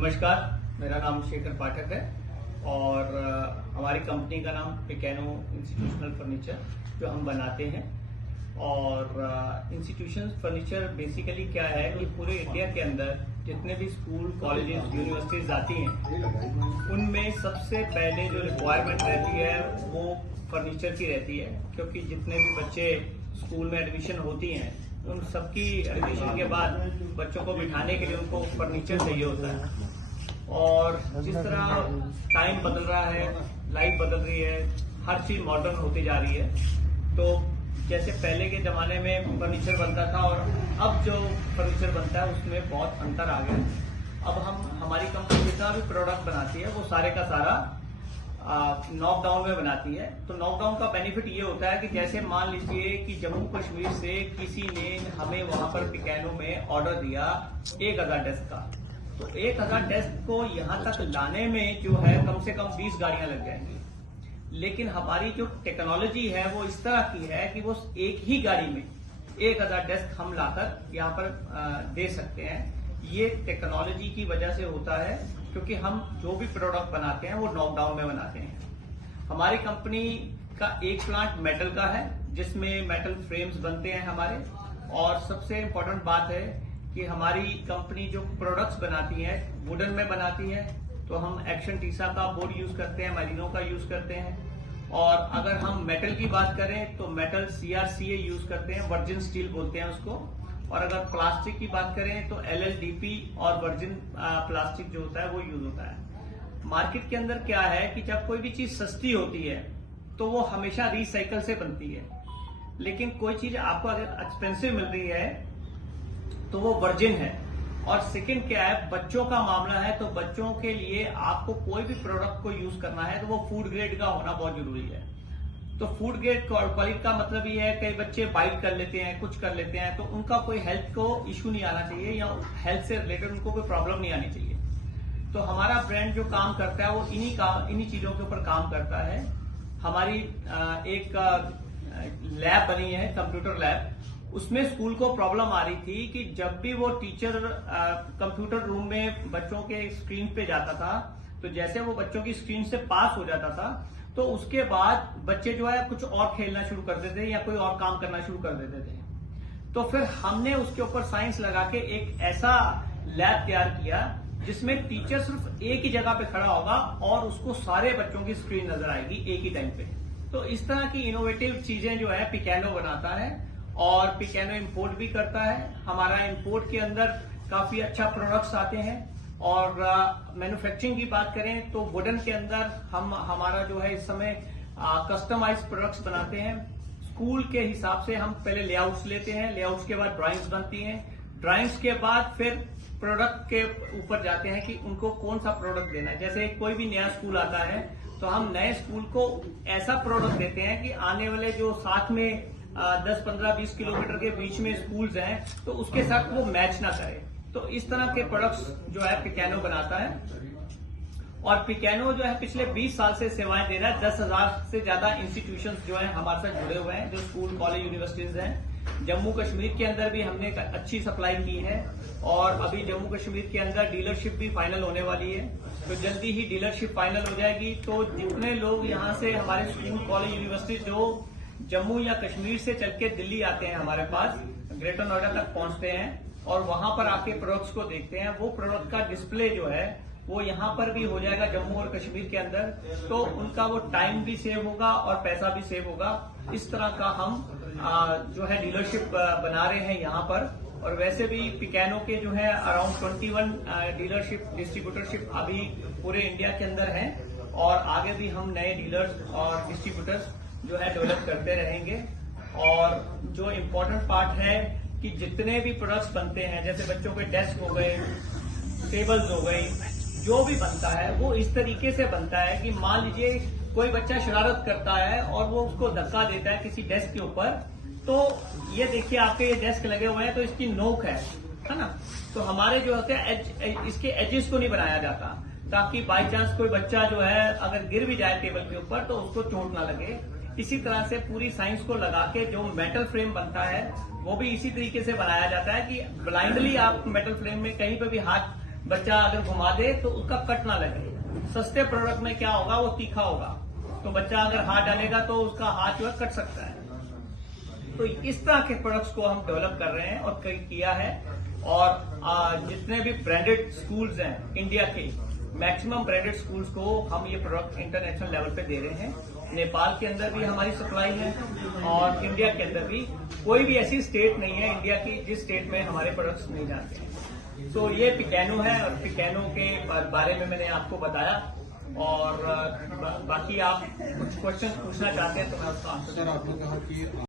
नमस्कार, मेरा नाम शेखर पाठक है और हमारी कंपनी का नाम पिकैनो इंस्टीट्यूशनल फर्नीचर जो हम बनाते हैं। और इंस्टीट्यूशनल फर्नीचर बेसिकली क्या है कि पूरे इंडिया के अंदर जितने भी स्कूल, कॉलेजेस, यूनिवर्सिटीज आती हैं उनमें सबसे पहले जो रिक्वायरमेंट रहती है वो फर्नीचर की रहती है, क्योंकि जितने भी बच्चे स्कूल में एडमिशन होती हैं उन सबकी एडमिशन के बाद बच्चों को बिठाने के लिए उनको फर्नीचर चाहिए होता है। और जिस तरह टाइम बदल रहा है, लाइफ बदल रही है, हर चीज मॉडर्न होती जा रही है, तो जैसे पहले के जमाने में फर्नीचर बनता था और अब जो फर्नीचर बनता है उसमें बहुत अंतर आ गया। अब हमारी कंपनी जितना भी प्रोडक्ट बनाती है वो सारे का सारा नॉकडाउन में बनाती है। तो नॉकडाउन का बेनिफिट ये होता है कि जैसे मान लीजिए कि जम्मू कश्मीर से किसी ने हमें वहां पर पिकैनो में ऑर्डर दिया 1000 डेस्क का, तो 1000 डेस्क को यहां तक लाने में जो है कम से कम 20 गाड़ियां लग जाएंगी। लेकिन हमारी जो टेक्नोलॉजी है वो इस तरह की है कि वो एक ही गाड़ी में 1000 डेस्क हम लाकर यहाँ पर दे सकते हैं। ये टेक्नोलॉजी की वजह से होता है, क्योंकि हम जो भी प्रोडक्ट बनाते हैं वो नॉकडाउन में बनाते हैं। हमारी कंपनी का एक प्लांट मेटल का है जिसमें मेटल फ्रेम्स बनते हैं हमारे। और सबसे इम्पोर्टेंट बात है कि हमारी कंपनी जो प्रोडक्ट्स बनाती है वुडन में बनाती है, तो हम एक्शन टीसा का बोर्ड यूज करते हैं, मरीनो का यूज करते हैं। और अगर हम मेटल की बात करें तो मेटल CRCA यूज करते हैं, वर्जिन स्टील बोलते हैं उसको। और अगर प्लास्टिक की बात करें तो LLDP और वर्जिन प्लास्टिक जो होता है वो यूज होता है। मार्केट के अंदर क्या है कि जब कोई भी चीज सस्ती होती है तो वो हमेशा रिसाइकल से बनती है, लेकिन कोई चीज आपको अगर एक्सपेंसिव मिल रही है तो वो वर्जिन है। और सेकंड क्या है, बच्चों का मामला है, तो बच्चों के लिए आपको कोई भी प्रोडक्ट को यूज करना है तो वो फूड ग्रेड का होना बहुत जरूरी है। तो फूड ग्रेड क्वालिटी का मतलब ये है, कई बच्चे बाइट कर लेते हैं, कुछ कर लेते हैं, तो उनका कोई हेल्थ को इश्यू नहीं आना चाहिए या हेल्थ से रिलेटेड उनको कोई प्रॉब्लम नहीं आनी चाहिए। तो हमारा ब्रांड जो काम करता है वो इन्हीं चीजों के ऊपर काम करता है। हमारी एक लैब बनी है, कंप्यूटर लैब। उसमें स्कूल को प्रॉब्लम आ रही थी कि जब भी वो टीचर कंप्यूटर रूम में बच्चों के स्क्रीन पे जाता था, तो जैसे वो बच्चों की स्क्रीन से पास हो जाता था तो उसके बाद बच्चे जो है कुछ और खेलना शुरू कर देते थे या कोई और काम करना शुरू कर देते थे। तो फिर हमने उसके ऊपर साइंस लगा के एक ऐसा लैब तैयार किया जिसमें टीचर सिर्फ एक ही जगह पे खड़ा होगा और उसको सारे बच्चों की स्क्रीन नजर आएगी एक ही टाइम पे। तो इस तरह की इनोवेटिव चीजें जो है पिकैनो बनाता है और पिकैनो इंपोर्ट भी करता है। हमारा इंपोर्ट के अंदर काफी अच्छा प्रोडक्ट्स आते हैं। और मैन्युफैक्चरिंग की बात करें तो वुडन के अंदर हमारा जो है इस समय कस्टमाइज्ड प्रोडक्ट्स बनाते हैं। स्कूल के हिसाब से हम पहले लेआउट्स लेते हैं, लेआउट्स के बाद ड्राइंग्स बनती हैं, ड्राइंग्स के बाद फिर प्रोडक्ट के ऊपर जाते हैं कि उनको कौन सा प्रोडक्ट देना है। जैसे कोई भी नया स्कूल आता है तो हम नए स्कूल को ऐसा प्रोडक्ट देते हैं कि आने वाले जो साथ में 10, 15, 20 किलोमीटर के बीच में स्कूल्स हैं तो उसके साथ वो मैच ना करे। तो इस तरह के प्रोडक्ट्स जो है पिकैनो बनाता है। और पिकैनो जो है पिछले 20 साल से सेवाएं दे रहा है। 10,000 से ज्यादा इंस्टीट्यूशंस जो है हमारे साथ जुड़े हुए हैं, जो स्कूल, कॉलेज, यूनिवर्सिटीज हैं। जम्मू कश्मीर के अंदर भी हमने अच्छी सप्लाई की है और अभी जम्मू कश्मीर के अंदर डीलरशिप भी फाइनल होने वाली है। तो जल्दी ही डीलरशिप फाइनल हो जाएगी। तो जितने लोग यहाँ से हमारे स्कूल, कॉलेज, यूनिवर्सिटी जो जम्मू या कश्मीर से चल के दिल्ली आते हैं हमारे पास, ग्रेटर नोएडा तक पहुंचते हैं और वहां पर आके प्रोडक्ट्स को देखते हैं, वो प्रोडक्ट का डिस्प्ले जो है वो यहाँ पर भी हो जाएगा जम्मू और कश्मीर के अंदर। तो उनका वो टाइम भी सेव होगा और पैसा भी सेव होगा। इस तरह का हम जो है डीलरशिप बना रहे हैं यहाँ पर। और वैसे भी पिकैनो के जो है अराउंड 21 डीलरशिप, डिस्ट्रीब्यूटरशिप अभी पूरे इंडिया के अंदर हैं और आगे भी हम नए डीलर्स और डिस्ट्रीब्यूटर्स जो है डेवलप करते रहेंगे। और जो इम्पोर्टेंट पार्ट है कि जितने भी प्रोडक्ट्स बनते हैं, जैसे बच्चों के डेस्क हो गए, टेबल्स हो गई, जो भी बनता है वो इस तरीके से बनता है कि मान लीजिए कोई बच्चा शरारत करता है और वो उसको धक्का देता है किसी डेस्क के ऊपर, तो ये देखिए आपके ये डेस्क लगे हुए हैं तो इसकी नोक है ना। तो हमारे जो होते हैं इसके एजेस को नहीं बनाया जाता ताकि बाई चांस कोई बच्चा जो है अगर गिर भी जाए टेबल के ऊपर तो उसको चोट ना लगे। इसी तरह से पूरी साइंस को लगा के जो मेटल फ्रेम बनता है वो भी इसी तरीके से बनाया जाता है कि ब्लाइंडली आप मेटल फ्रेम में कहीं पे भी हाथ बच्चा अगर घुमा दे तो उसका कट ना लगे। सस्ते प्रोडक्ट में क्या होगा, वो तीखा होगा, तो बच्चा अगर हाथ डालेगा तो उसका हाथ जो है कट सकता है। तो इस तरह के प्रोडक्ट्स को हम डेवलप कर रहे हैं और किया है। और जितने भी ब्रांडेड स्कूल्स हैं इंडिया के, मैक्सिमम ब्रांडेड स्कूल्स को हम ये प्रोडक्ट इंटरनेशनल लेवल पे दे रहे हैं। नेपाल के अंदर भी हमारी सप्लाई है और इंडिया के अंदर भी। कोई भी ऐसी स्टेट नहीं है इंडिया की जिस स्टेट में हमारे प्रोडक्ट्स नहीं जाते हैं। तो ये पिकैनो है और पिकैनो के बारे में मैंने आपको बताया। और बाकी आप कुछ क्वेश्चन पूछना चाहते हैं तो मैं उसका आंसर। सर, आपने कहा कि